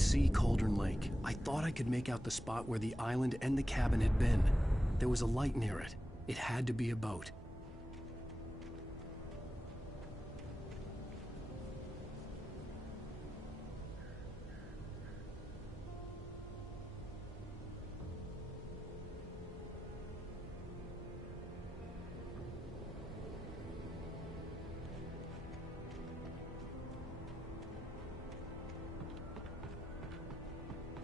see Cauldron Lake. I thought I could make out the spot where the island and the cabin had been. There was a light near it. It had to be a boat.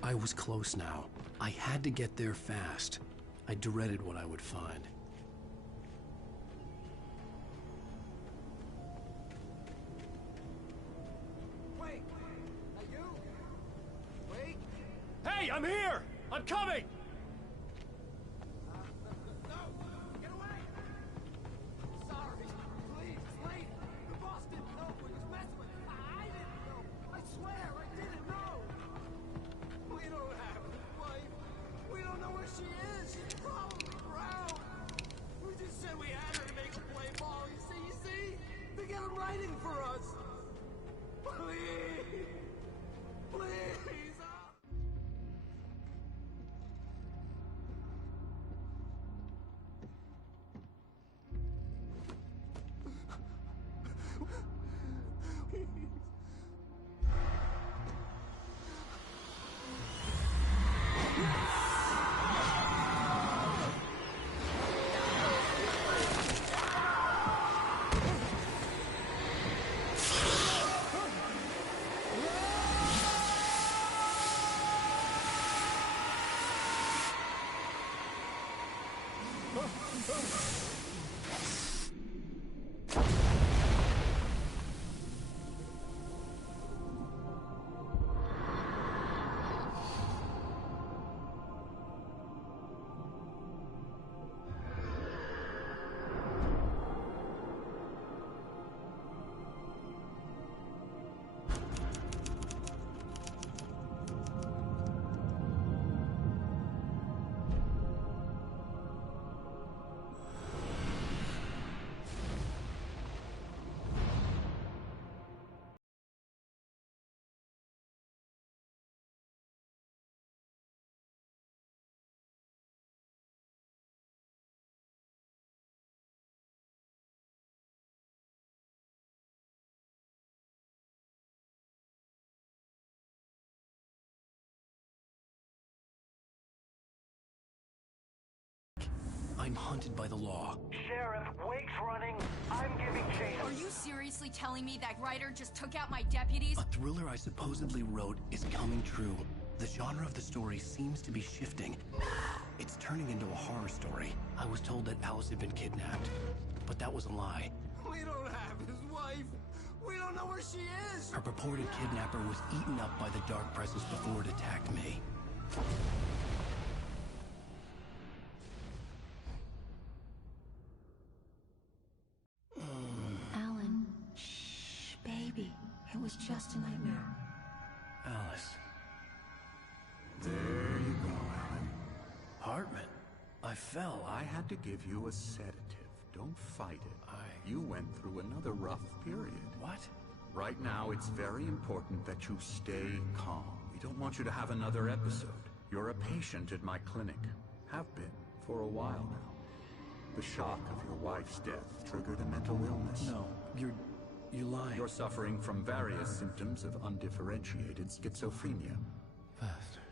I was close now. I had to get there fast. I dreaded what I would find. Wait! Are you? Wait! Hey, I'm here! I'm coming! No! Get away! Sorry. Please, wait! The boss didn't know we was messing with it. I didn't know. I swear, I didn't know. We don't have a wife. We don't know where she is. She's probably drowned. We just said we had her to make her play ball. You see? They got him writing for us. Please! Please! I'm hunted by the law. Sheriff, Wake's running. I'm giving chase. Are you seriously telling me that writer just took out my deputies? A thriller I supposedly wrote is coming true. The genre of the story seems to be shifting. It's turning into a horror story. I was told that Alice had been kidnapped, but that was a lie. We don't have his wife. We don't know where she is. Her purported kidnapper was eaten up by the dark presence before it attacked me. Alan, shh, baby. It was just a nightmare. Alice. There you go, Alan. Hartman. I fell. I had to give you a sedative. Don't fight it. You went through another rough period. What? Right now, it's very important that you stay calm. We don't want you to have another episode. You're a patient at my clinic. Have been for a while now. The shock of your wife's death triggered a mental illness. No, you're lying. You're suffering from various symptoms of undifferentiated schizophrenia. Bastard.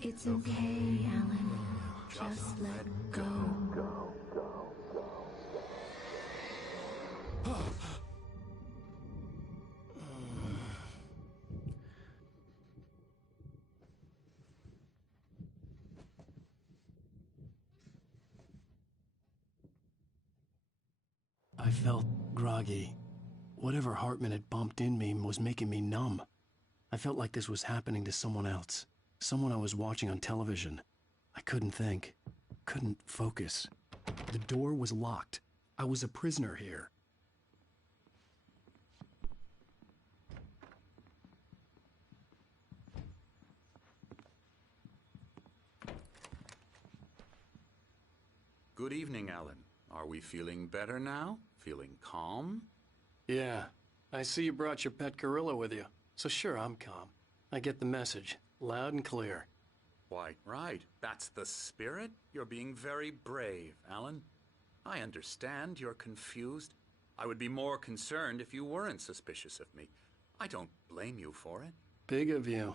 It's okay, Alan. Just let go. I felt groggy. Whatever Hartman had bumped in me was making me numb. I felt like this was happening to someone else. Someone I was watching on television. I couldn't think. Couldn't focus. The door was locked. I was a prisoner here. Good evening, Alan. Are we feeling better now? Feeling calm? Yeah. I see you brought your pet gorilla with you. So sure, I'm calm. I get the message, loud and clear. Quite right. That's the spirit. You're being very brave, Alan. I understand you're confused. I would be more concerned if you weren't suspicious of me. I don't blame you for it. Big of you.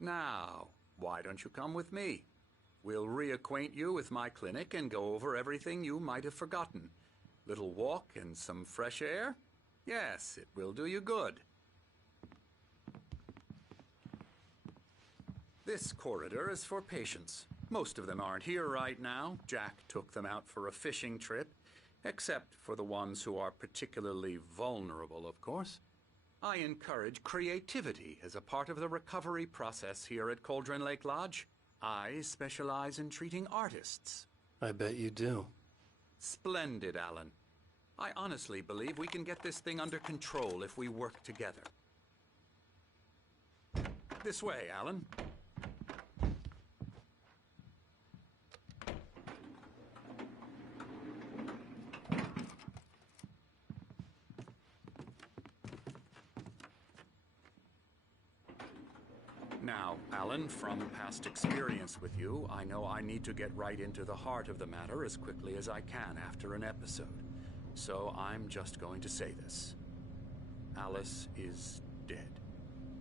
Now, why don't you come with me? We'll reacquaint you with my clinic and go over everything you might have forgotten. Little walk and some fresh air? Yes, it will do you good. This corridor is for patients. Most of them aren't here right now. Jack took them out for a fishing trip, except for the ones who are particularly vulnerable, of course. I encourage creativity as a part of the recovery process here at Cauldron Lake Lodge. I specialize in treating artists. I bet you do. Splendid, Alan. I honestly believe we can get this thing under control if we work together. This way, Alan. Now, Alan, from past experience with you, I know I need to get right into the heart of the matter as quickly as I can after an episode. So I'm just going to say this. Alice is dead.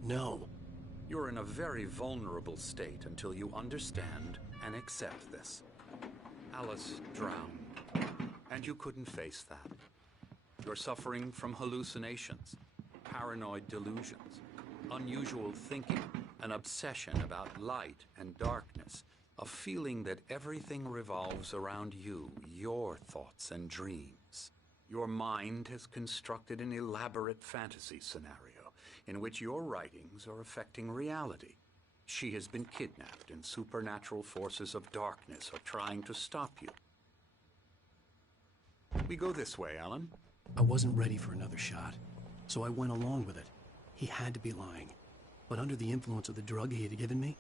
No. You're in a very vulnerable state until you understand and accept this. Alice drowned, and you couldn't face that. You're suffering from hallucinations, paranoid delusions, unusual thinking, an obsession about light and darkness, a feeling that everything revolves around you, your thoughts and dreams. Your mind has constructed an elaborate fantasy scenario in which your writings are affecting reality. She has been kidnapped and supernatural forces of darkness are trying to stop you. We go this way, Alan. I wasn't ready for another shot, so I went along with it. He had to be lying. But under the influence of the drug he had given me,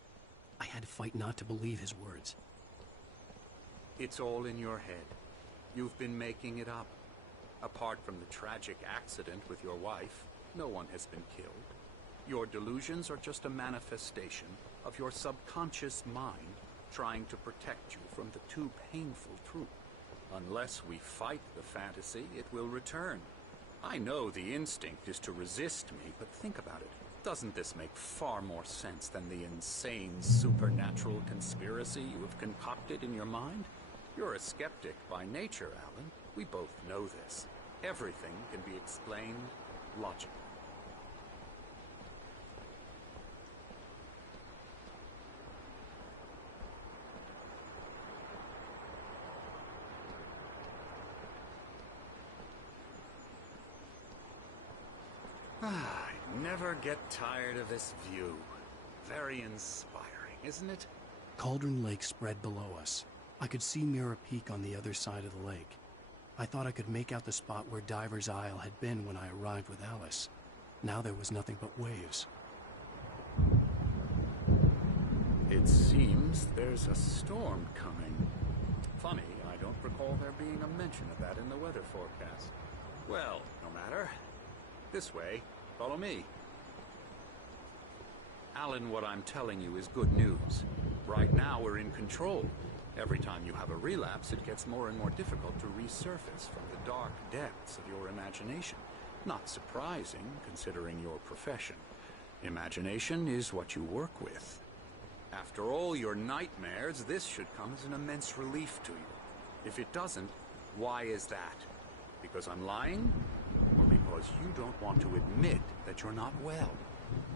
I had to fight not to believe his words. It's all in your head. You've been making it up. Apart from the tragic accident with your wife, no one has been killed. Your delusions are just a manifestation of your subconscious mind trying to protect you from the too painful truth. Unless we fight the fantasy, it will return. I know the instinct is to resist me, but think about it. Doesn't this make far more sense than the insane supernatural conspiracy you have concocted in your mind? You're a skeptic by nature, Alan. We both know this. Everything can be explained logically. I never get tired of this view. Very inspiring, isn't it? Cauldron Lake spread below us. I could see Mirror Peak on the other side of the lake. I thought I could make out the spot where Diver's Isle had been when I arrived with Alice. Now there was nothing but waves. It seems there's a storm coming. Funny, I don't recall there being a mention of that in the weather forecast. Well, no matter. This way. Follow me. Alan, what I'm telling you is good news. Right now, we're in control. Every time you have a relapse, it gets more and more difficult to resurface from the dark depths of your imagination. Not surprising, considering your profession. Imagination is what you work with. After all your nightmares, this should come as an immense relief to you. If it doesn't, why is that? Because I'm lying? Or because you don't want to admit that you're not well?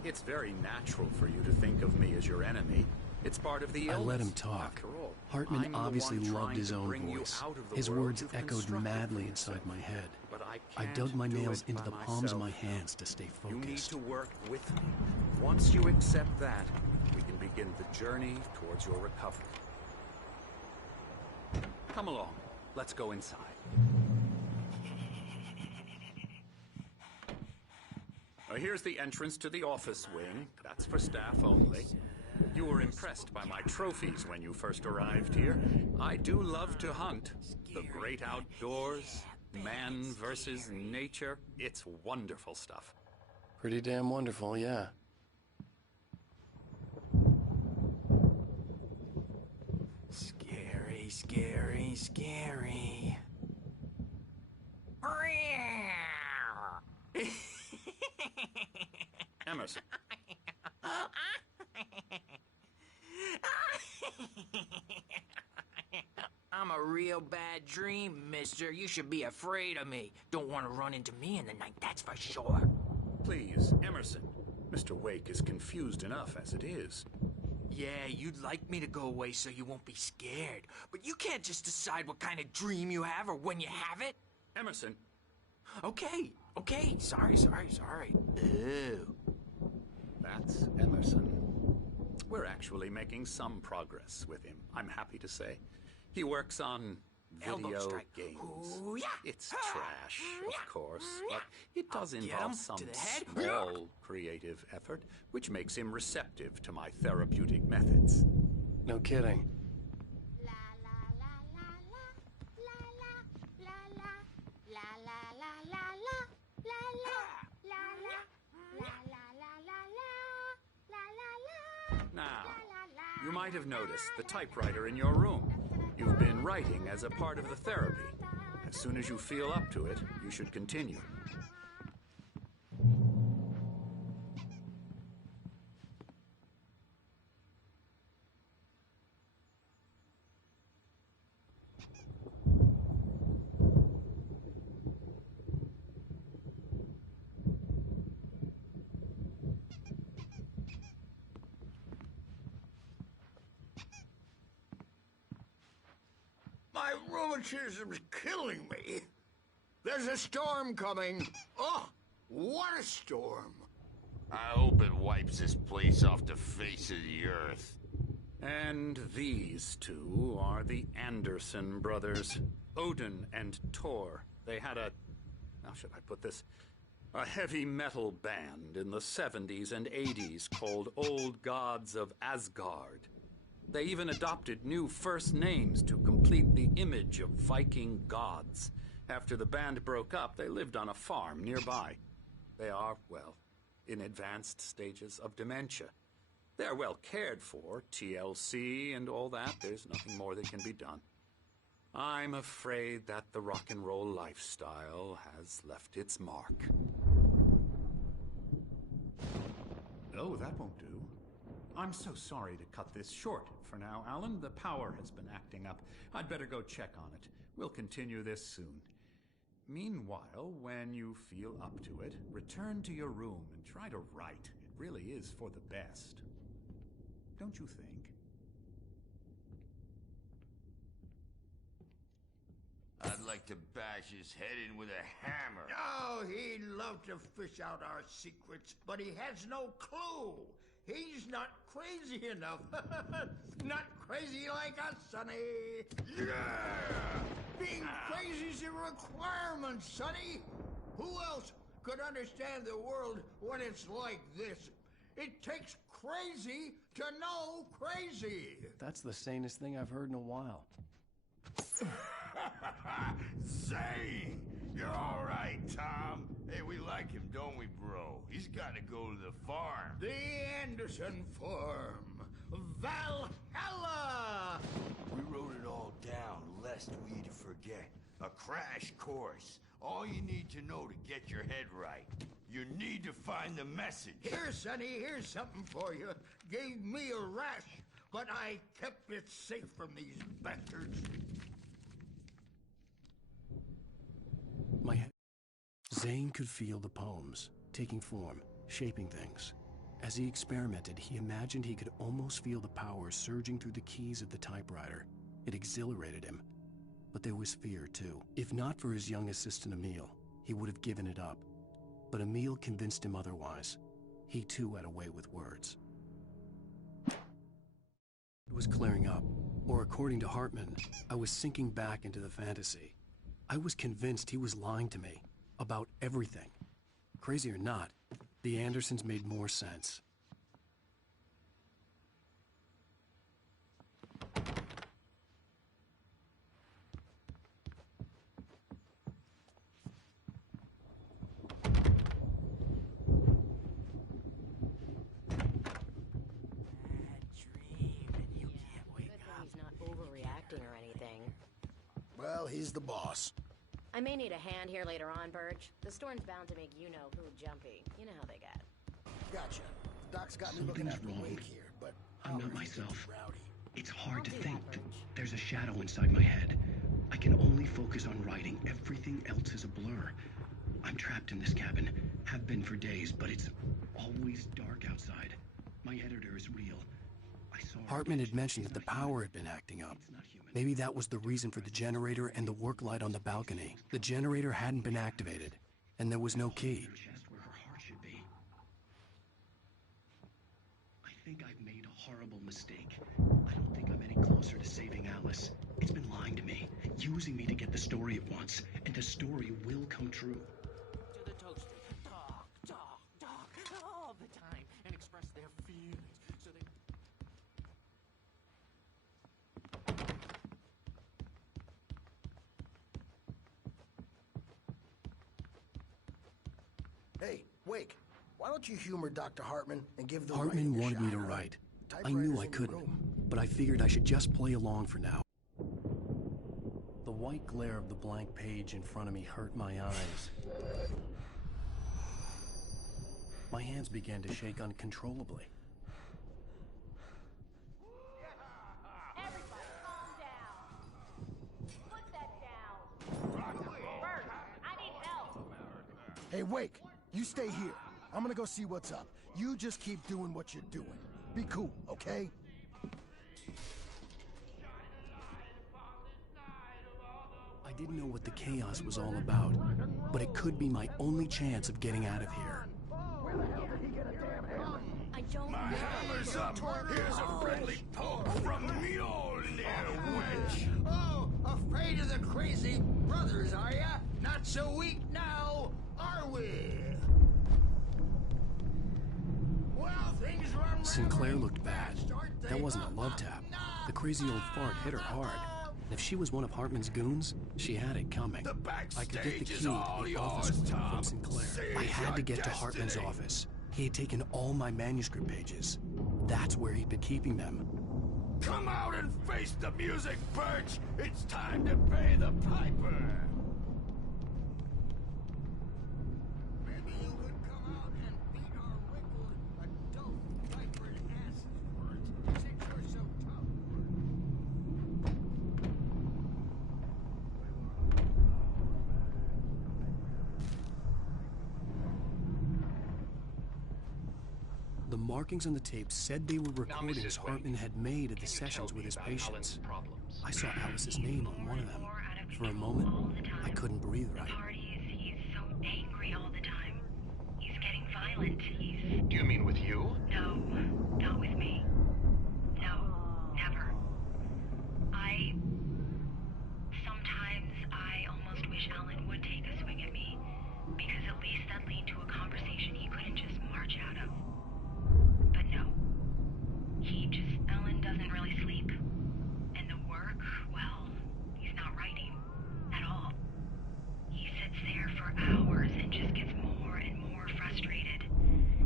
It's very natural for you to think of me as your enemy. It's part of the illness. I let him talk. After all, Hartman I'm obviously the one loved trying his to own bring you voice. out of the His world words you've echoed constructed madly for inside yourself. my head. But I can't dug my do nails it into by the palms of my myself. hands to stay You need focused. to work with me. Once you accept that, we can begin the journey towards your recovery. Come along. Let's go inside. Here's the entrance to the office wing. That's for staff only. You were impressed by my trophies when you first arrived here. I do love to hunt. The great outdoors, man versus nature. It's wonderful stuff. Pretty damn wonderful, yeah. scary, scary. Emerson. I'm a real bad dream, mister. You should be afraid of me. Don't want to run into me in the night, that's for sure. Please, Emerson. Mr. Wake is confused enough as it is. Yeah, you'd like me to go away so you won't be scared. But you can't just decide what kind of dream you have or when you have it. Emerson. Okay. Sorry. Ew. That's Emerson. We're actually making some progress with him, I'm happy to say. He works on video games. Ooh, yeah. It's trash, of course, but it does involve some to the head. small creative effort, which makes him receptive to my therapeutic methods. No kidding. Now, you might have noticed the typewriter in your room. You've been writing as a part of the therapy. As soon as you feel up to it, you should continue. My rheumatism's killing me. There's a storm coming. Oh, what a storm. I hope it wipes this place off the face of the earth. And these two are the Anderson brothers, Odin and Tor. They had how should I put this? A heavy metal band in the 70s and 80s called Old Gods of Asgard. They even adopted new first names to complete the image of Viking gods. After the band broke up, they lived on a farm nearby. They are, well, in advanced stages of dementia. They're well cared for, TLC and all that. There's nothing more that can be done. I'm afraid that the rock and roll lifestyle has left its mark. Oh, that won't do. I'm so sorry to cut this short for now, Alan. The power has been acting up. I'd better go check on it. We'll continue this soon. Meanwhile, when you feel up to it, return to your room and try to write. It really is for the best. Don't you think? I'd like to bash his head in with a hammer. Oh, he'd love to fish out our secrets, but he has no clue. He's not crazy enough. Not crazy like us, Sonny. Yeah! Being crazy's a requirement, Sonny. Who else could understand the world when it's like this? It takes crazy to know crazy. That's the sanest thing I've heard in a while. Zane! You're all right, Tom. Hey, we like him, don't we, bro? He's got to go to the farm. The Anderson farm. Valhalla! We wrote it all down, lest we forget. A crash course. All you need to know to get your head right. You need to find the message. Here, Sonny, here's something for you. Gave me a rash, but I kept it safe from these bastards. Zane could feel the poems, taking form, shaping things. As he experimented, he imagined he could almost feel the power surging through the keys of the typewriter. It exhilarated him. But there was fear, too. If not for his young assistant Emil, he would have given it up. But Emil convinced him otherwise. He, too, had a way with words. It was clearing up, or according to Hartman, I was sinking back into the fantasy. I was convinced he was lying to me. About everything. Crazy or not, the Andersons made more sense. talking or anything. Well, he's the boss. I may need a hand here later on, Birch. The storm's bound to make you-know-who jumpy. You know how they get. Gotcha. Doc's got me looking after Wake here, but I'm not myself. Rowdy. It's hard to think. There's a shadow inside my head. I can only focus on writing. Everything else is a blur. I'm trapped in this cabin. Have been for days, but it's always dark outside. My editor is real. Hartman had mentioned that the power had been acting up. Maybe that was the reason for the generator and the work light on the balcony. The generator hadn't been activated, and there was no key. Where her heart should be. I think I've made a horrible mistake. I don't think I'm any closer to saving Alice. It's been lying to me, using me to get the story it wants, and the story will come true. To the toaster, talk all the time and express their feelings so they... Hey, Wake, why don't you humor Dr. Hartman and give the Hartman wanted me to write. I knew I couldn't, but I figured I should just play along for now. The white glare of the blank page in front of me hurt my eyes. My hands began to shake uncontrollably. Everybody, calm down. Put that down. Birch, I need help. Hey, Wake, you stay here. I'm gonna go see what's up. You just keep doing what you're doing. Be cool, okay? I didn't know what the chaos was all about, but it could be my only chance of getting out of here. Where the hell did he get a damn hammer? I don't know. My hammer's up. Here's a friendly poke from the Mjolnir, wench. Oh, afraid of the crazy brothers, are ya? Not so weak now, are we? Well, things run Sinclair looked bad. That wasn't a love tap. The crazy old fart hit her hard. And if she was one of Hartman's goons, she had it coming. I could get the key to the office from Sinclair. I had to get to Hartman's office. He had taken all my manuscript pages. That's where he'd been keeping them. Come out and face the music, Birch. It's time to pay the piper. Maybe you could come out and beat our wrinkled, adult, diapered asses for it, since you're so tough. The markings on the tape said they were recordings Hartman had made at the sessions with his patients. I saw Alice's name on one of them. For a moment, I couldn't breathe right. He's so angry all the time. He's getting violent. Do you mean with you? No, not with me. No, never. Sometimes I almost wish Alan would take a swing at me, because at least that lead to a conversation he couldn't just march out of. But no. Alan doesn't really sleep. And the work, well, he's not writing at all. He sits there for hours and just gets more and more frustrated.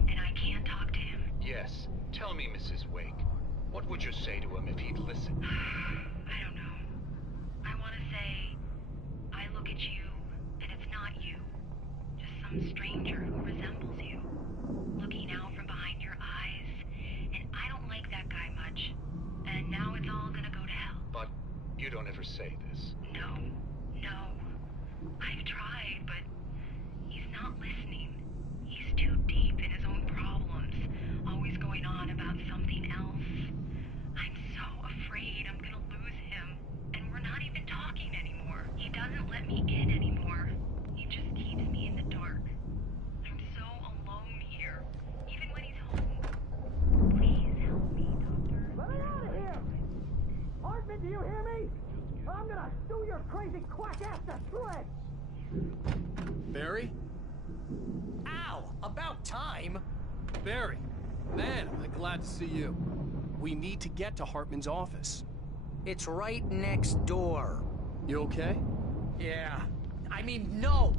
And I can't talk to him. Yes. Tell me, Mrs. Wake. What would you say to him if he'd listen? I don't know. I want to say, I look at you, and it's not you. Just some stranger who resembles you. Looking out from behind your eyes. And I don't like that guy much. And now it's all gonna go to hell. But you don't ever say this. No. I've tried, but he's not listening. He's too deep in his own problems, always going on about something else. I'm so afraid I'm gonna lose him, and we're not even talking anymore. He doesn't let me in anymore. He just keeps me in the dark. I'm so alone here, even when he's home. Please help me, Doctor. Let me out of here! Hartman, do you hear me? I'm gonna stew your crazy quack ass to shreds! Barry? Ow! About time! Barry! Man, am I glad to see you. We need to get to Hartman's office. It's right next door. You okay? Yeah. I mean, no!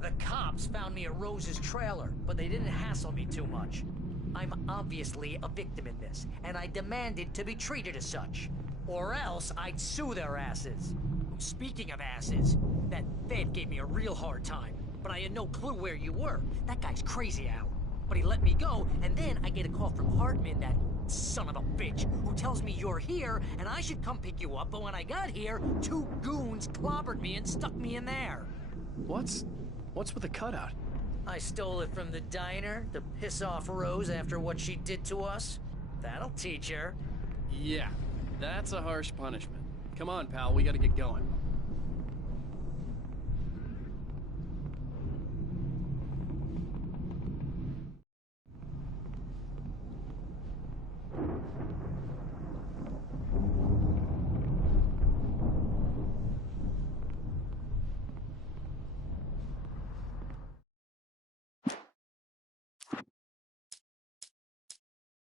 The cops found me at Rose's trailer, but they didn't hassle me too much. I'm obviously a victim in this, and I demanded to be treated as such. Or else I'd sue their asses. Speaking of asses, that Fed gave me a real hard time, but I had no clue where you were. That guy's crazy, Al. But he let me go, and then I get a call from Hartman, that son of a bitch, who tells me you're here, and I should come pick you up, but when I got here, 2 goons clobbered me and stuck me in there. What's with the cutout? I stole it from the diner to piss off Rose after what she did to us. That'll teach her. Yeah, that's a harsh punishment. Come on, pal, we gotta get going.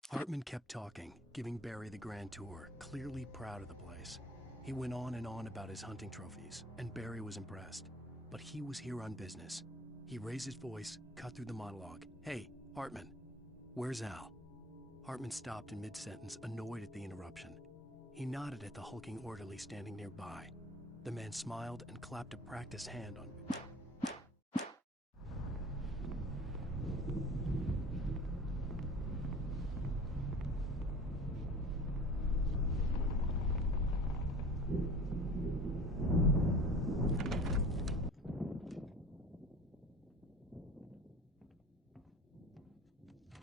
Hartman kept talking, giving Barry the grand tour, clearly proud of the place. He went on and on about his hunting trophies, and Barry was impressed. But he was here on business. He raised his voice, cut through the monologue. Hey, Hartman, where's Al? Hartman stopped in mid-sentence, annoyed at the interruption. He nodded at the hulking orderly standing nearby. The man smiled and clapped a practice hand on me.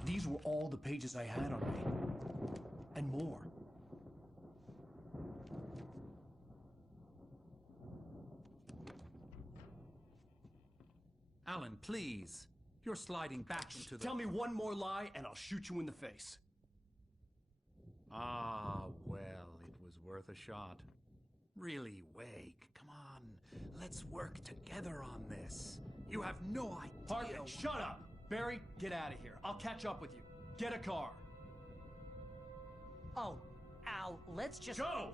These were all the pages I had on me. And more. Alan, please. You're sliding back into the... Tell me one more lie and I'll shoot you in the face. Ah, well, it was worth a shot. Really, Wake, come on. Let's work together on this. You have no idea... Hartman, shut up! Barry, get out of here. I'll catch up with you. Get a car. Oh, Al, let's just... Go!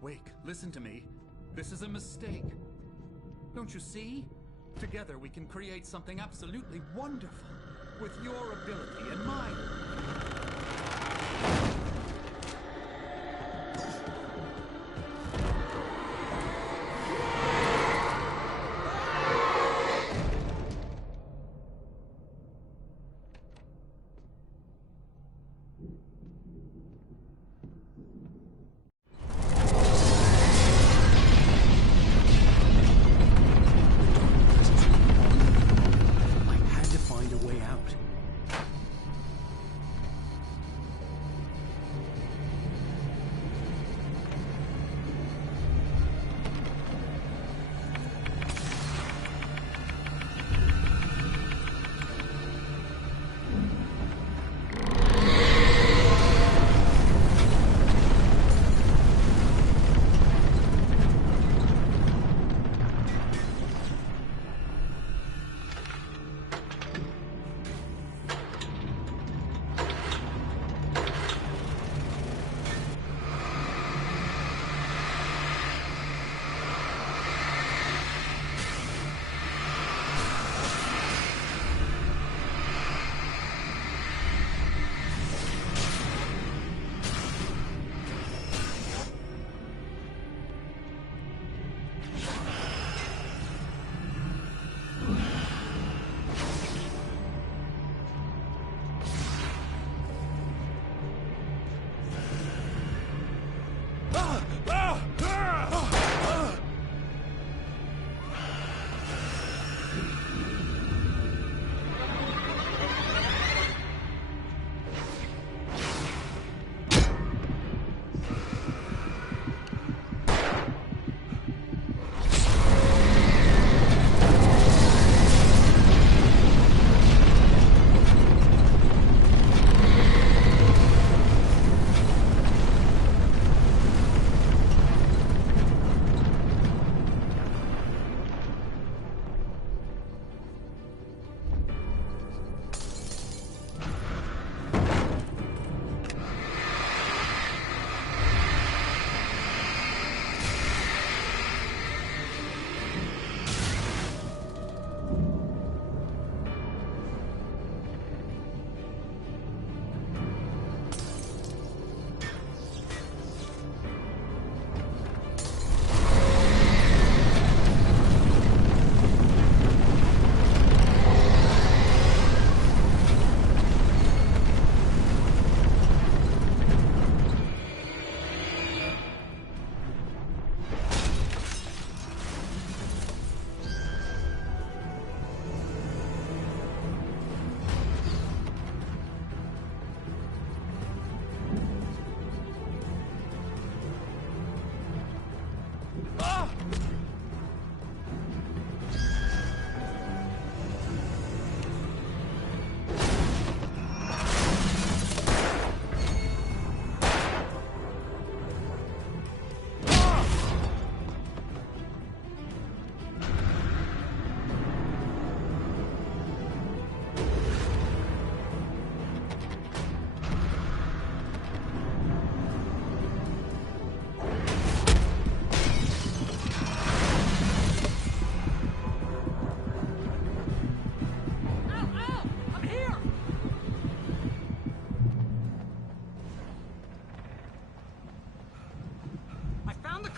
Wake, listen to me. This is a mistake. Don't you see? Together we can create something absolutely wonderful. With your ability and mine.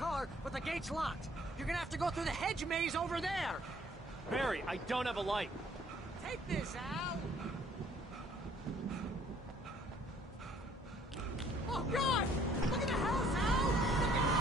car, but the gate's locked. You're gonna have to go through the hedge maze over there. Barry, I don't have a light. Take this, Al. Oh, God! Look at the house, Al! Look at...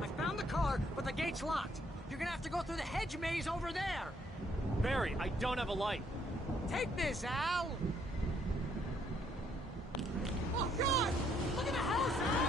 I found the car, but the gate's locked. You're gonna have to go through the hedge maze over there. Barry, I don't have a light. Take this, Al. Oh, God! Look at the house, Al!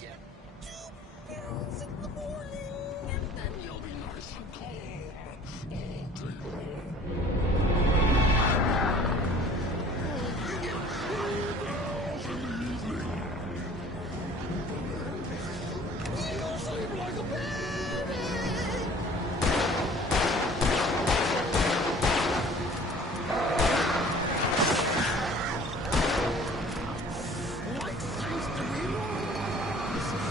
get 2 pills in the morning, and then you'll be nice and calm all day long. You get 3 pills in the evening. You sleep like a baby. Life seems to be lost.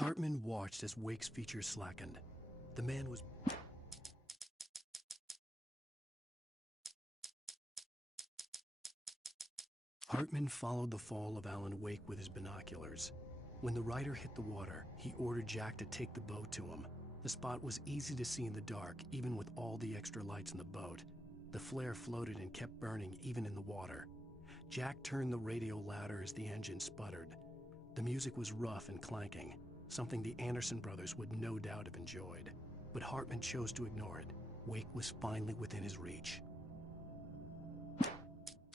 Hartman watched as Wake's features slackened. The man was... Hartman followed the fall of Alan Wake with his binoculars. When the rider hit the water, he ordered Jack to take the boat to him. The spot was easy to see in the dark, even with all the extra lights in the boat. The flare floated and kept burning even in the water. Jack turned the radio louder as the engine sputtered. The music was rough and clanking, something the Anderson brothers would no doubt have enjoyed. But Hartman chose to ignore it. Wake was finally within his reach.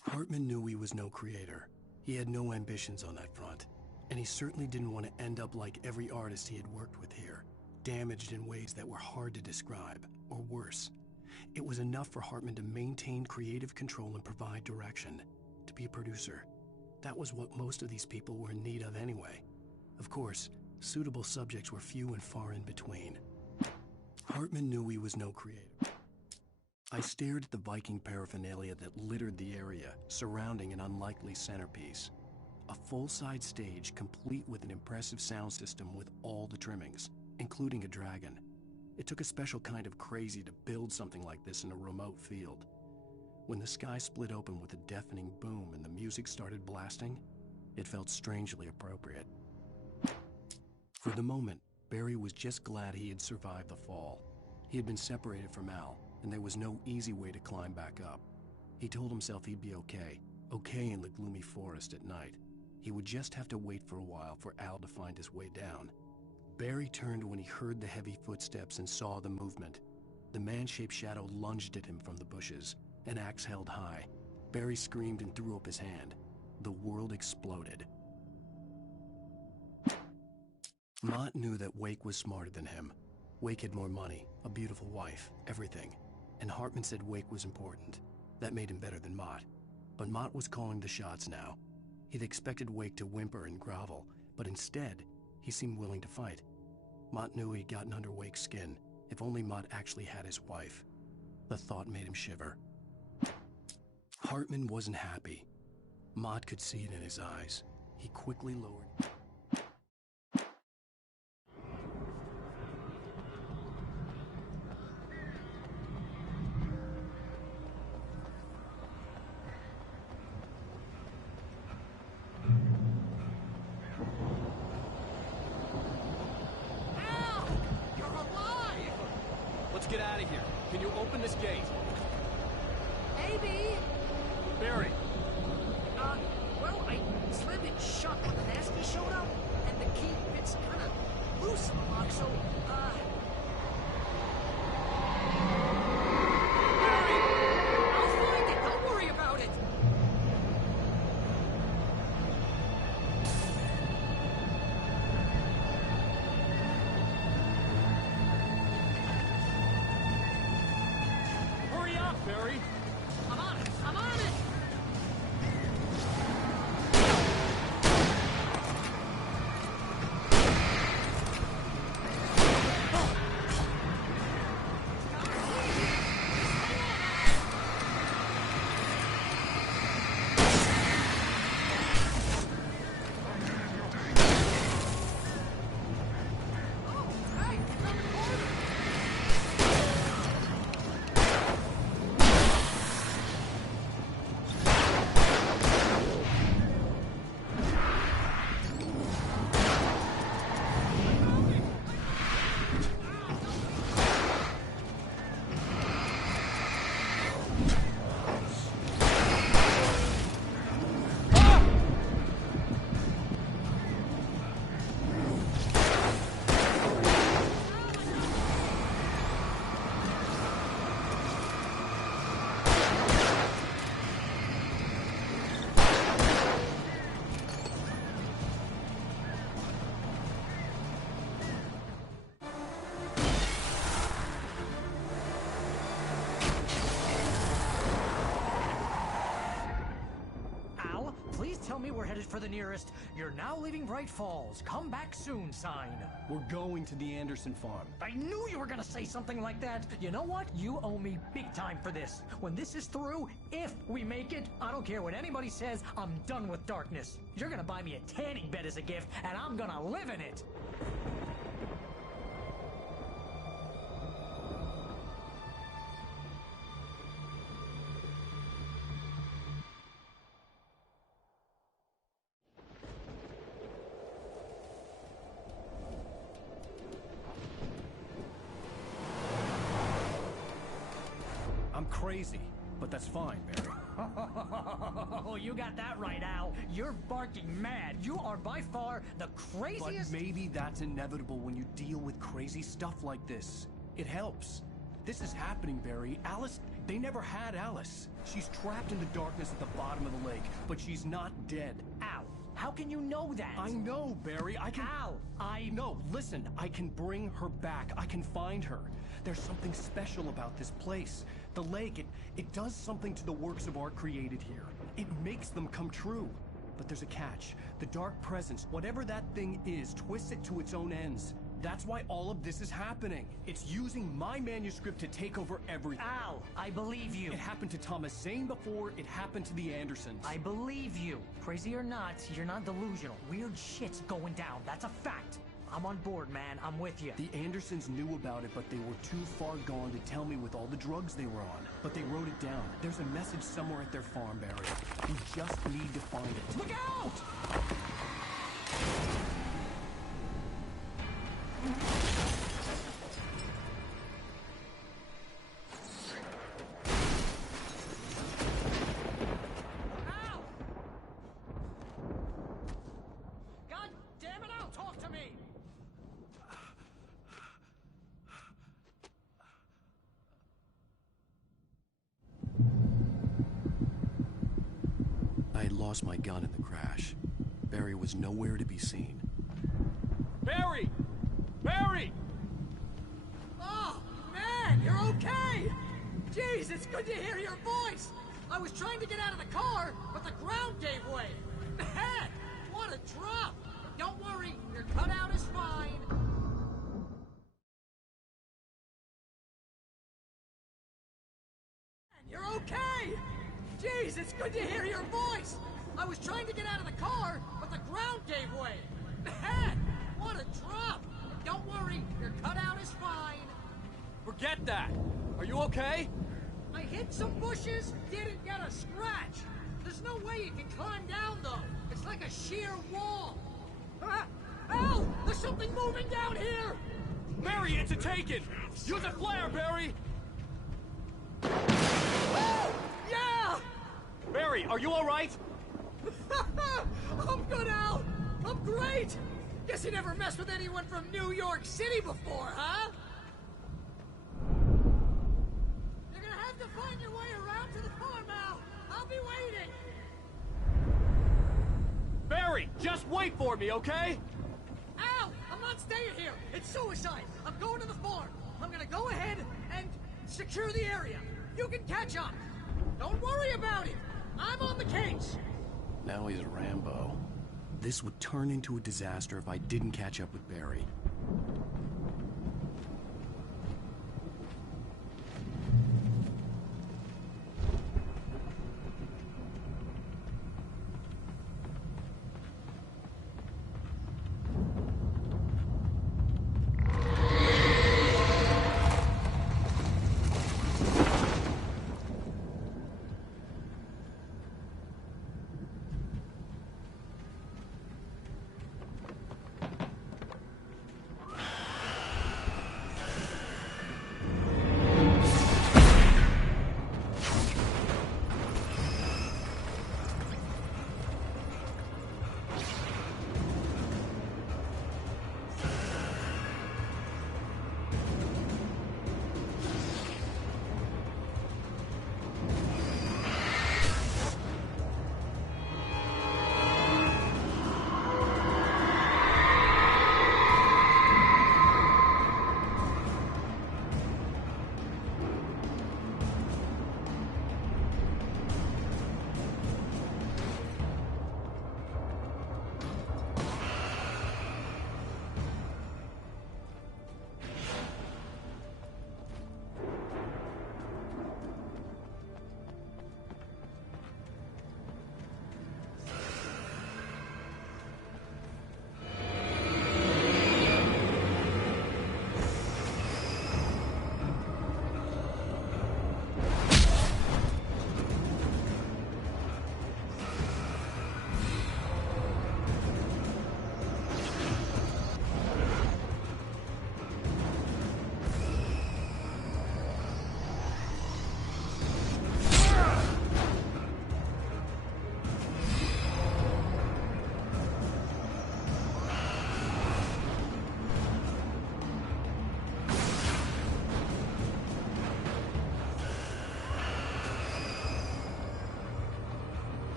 Hartman knew he was no creator. He had no ambitions on that front. And he certainly didn't want to end up like every artist he had worked with here, damaged in ways that were hard to describe, or worse. It was enough for Hartman to maintain creative control and provide direction, to be a producer. That was what most of these people were in need of anyway. Of course, suitable subjects were few and far in between. Hartman knew he was no creator. I stared at the Viking paraphernalia that littered the area, surrounding an unlikely centerpiece. A full-size stage complete with an impressive sound system with all the trimmings, including a dragon. It took a special kind of crazy to build something like this in a remote field. When the sky split open with a deafening boom and the music started blasting, it felt strangely appropriate. For the moment, Barry was just glad he had survived the fall. He had been separated from Al, and there was no easy way to climb back up. He told himself he'd be okay in the gloomy forest at night. He would just have to wait for a while for Al to find his way down. Barry turned when he heard the heavy footsteps and saw the movement. The man-shaped shadow lunged at him from the bushes, an axe held high. Barry screamed and threw up his hand. The world exploded. Mott knew that Wake was smarter than him. Wake had more money, a beautiful wife, everything. And Hartman said Wake was important. That made him better than Mott. But Mott was calling the shots now. He'd expected Wake to whimper and grovel, but instead, he seemed willing to fight. Mott knew he'd gotten under Wake's skin. If only Mott actually had his wife. The thought made him shiver. Hartman wasn't happy. Mott could see it in his eyes. He quickly lowered... Get out of here. Can you open this gate? Maybe. Barry. Well, I slammed it shut when the nasty showed up, and the key fits kind of loose in the lock, so, Barry! I'll find it. Don't worry about it. Barry? I'm on it! I'm on it! Please tell me we're headed for the nearest "You're now leaving Bright Falls. Come back soon" sign. We're going to the Anderson farm. I knew you were gonna say something like that. You know what? You owe me big time for this. When this is through, if we make it, I don't care what anybody says, I'm done with darkness. You're gonna buy me a tanning bed as a gift, and I'm gonna live in it. I'm crazy, but that's fine, Barry. Oh, you got that right, Al. You're barking mad. You are by far the craziest... But maybe that's inevitable when you deal with crazy stuff like this. It helps. This is happening, Barry. Alice, they never had Alice. She's trapped in the darkness at the bottom of the lake, but she's not dead. Al, how can you know that? I know, Barry. I can... Al, No, listen. I can bring her back. I can find her. There's something special about this place. The lake, it does something to the works of art created here. It makes them come true. But there's a catch. The dark presence, whatever that thing is, twists it to its own ends. That's why all of this is happening. It's using my manuscript to take over everything. Al, I believe you. It happened to Thomas Zane before, it happened to the Andersons. I believe you. Crazy or not, you're not delusional. Weird shit's going down. That's a fact. I'm on board, man. I'm with you. The Andersons knew about it, but they were too far gone to tell me with all the drugs they were on. But they wrote it down. There's a message somewhere at their farm, Barry. We just need to find it. Look out! I had lost my gun in the crash. Barry was nowhere to be seen. Barry! Barry! Oh, man, you're okay! Jeez, it's good to hear your voice! I was trying to get out of the car, but the ground gave way! Man, what a drop! But don't worry, your cutout is fine! Man, you're okay! Jeez, it's good to hear your voice! I was trying to get out of the car, but the ground gave way! Man, what a drop! But don't worry, your cutout is fine! Forget that! Are you okay? I hit some bushes, didn't get a scratch! There's no way you can climb down, though! It's like a sheer wall! Ah! Ow! There's something moving down here! Barry, it's a taken! Use a flare, Barry! Oh! Yeah! Barry, are you alright? I'm good, Al! I'm great! Guess you never messed with anyone from New York City before, huh? You're gonna have to find your way around to the farm, Al! I'll be waiting! Barry, just wait for me, okay? Al! I'm not staying here! It's suicide! I'm going to the farm! I'm gonna go ahead and secure the area! You can catch up! Don't worry about it! I'm on the case! Now he's a Rambo. This would turn into a disaster if I didn't catch up with Barry.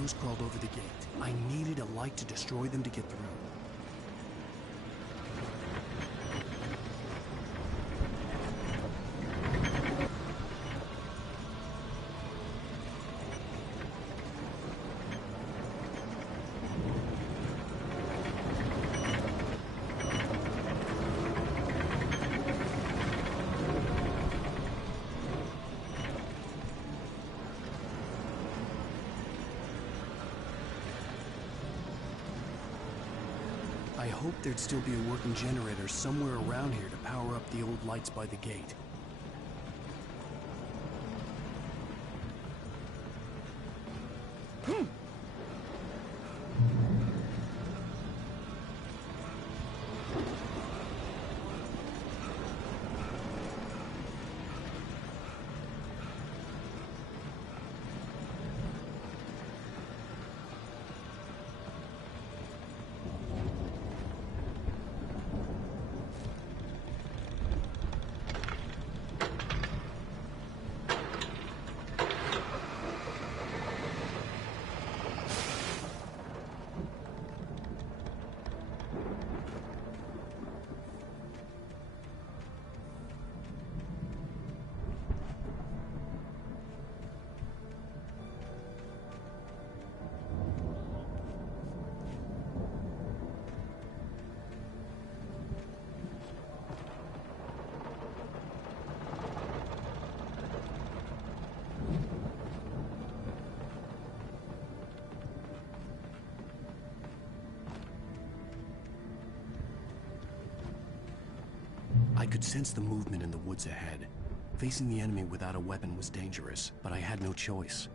shadows crawled over the gate. I needed a light to destroy them to get through. I hoped there'd still be a working generator somewhere around here to power up the old lights by the gate. I could sense the movement in the woods ahead. Facing the enemy without a weapon was dangerous, but I had no choice.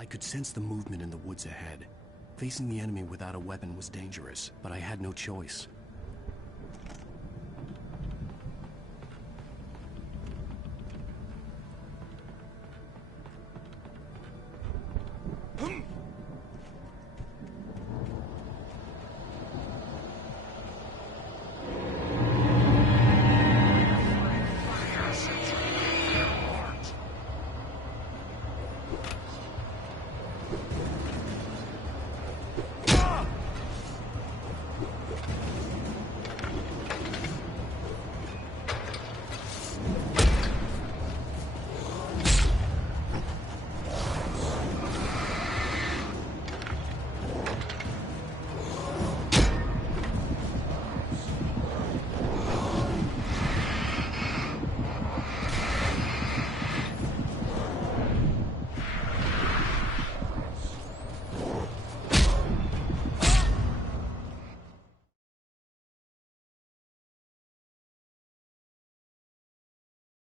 I could sense the movement in the woods ahead. Facing the enemy without a weapon was dangerous, but I had no choice.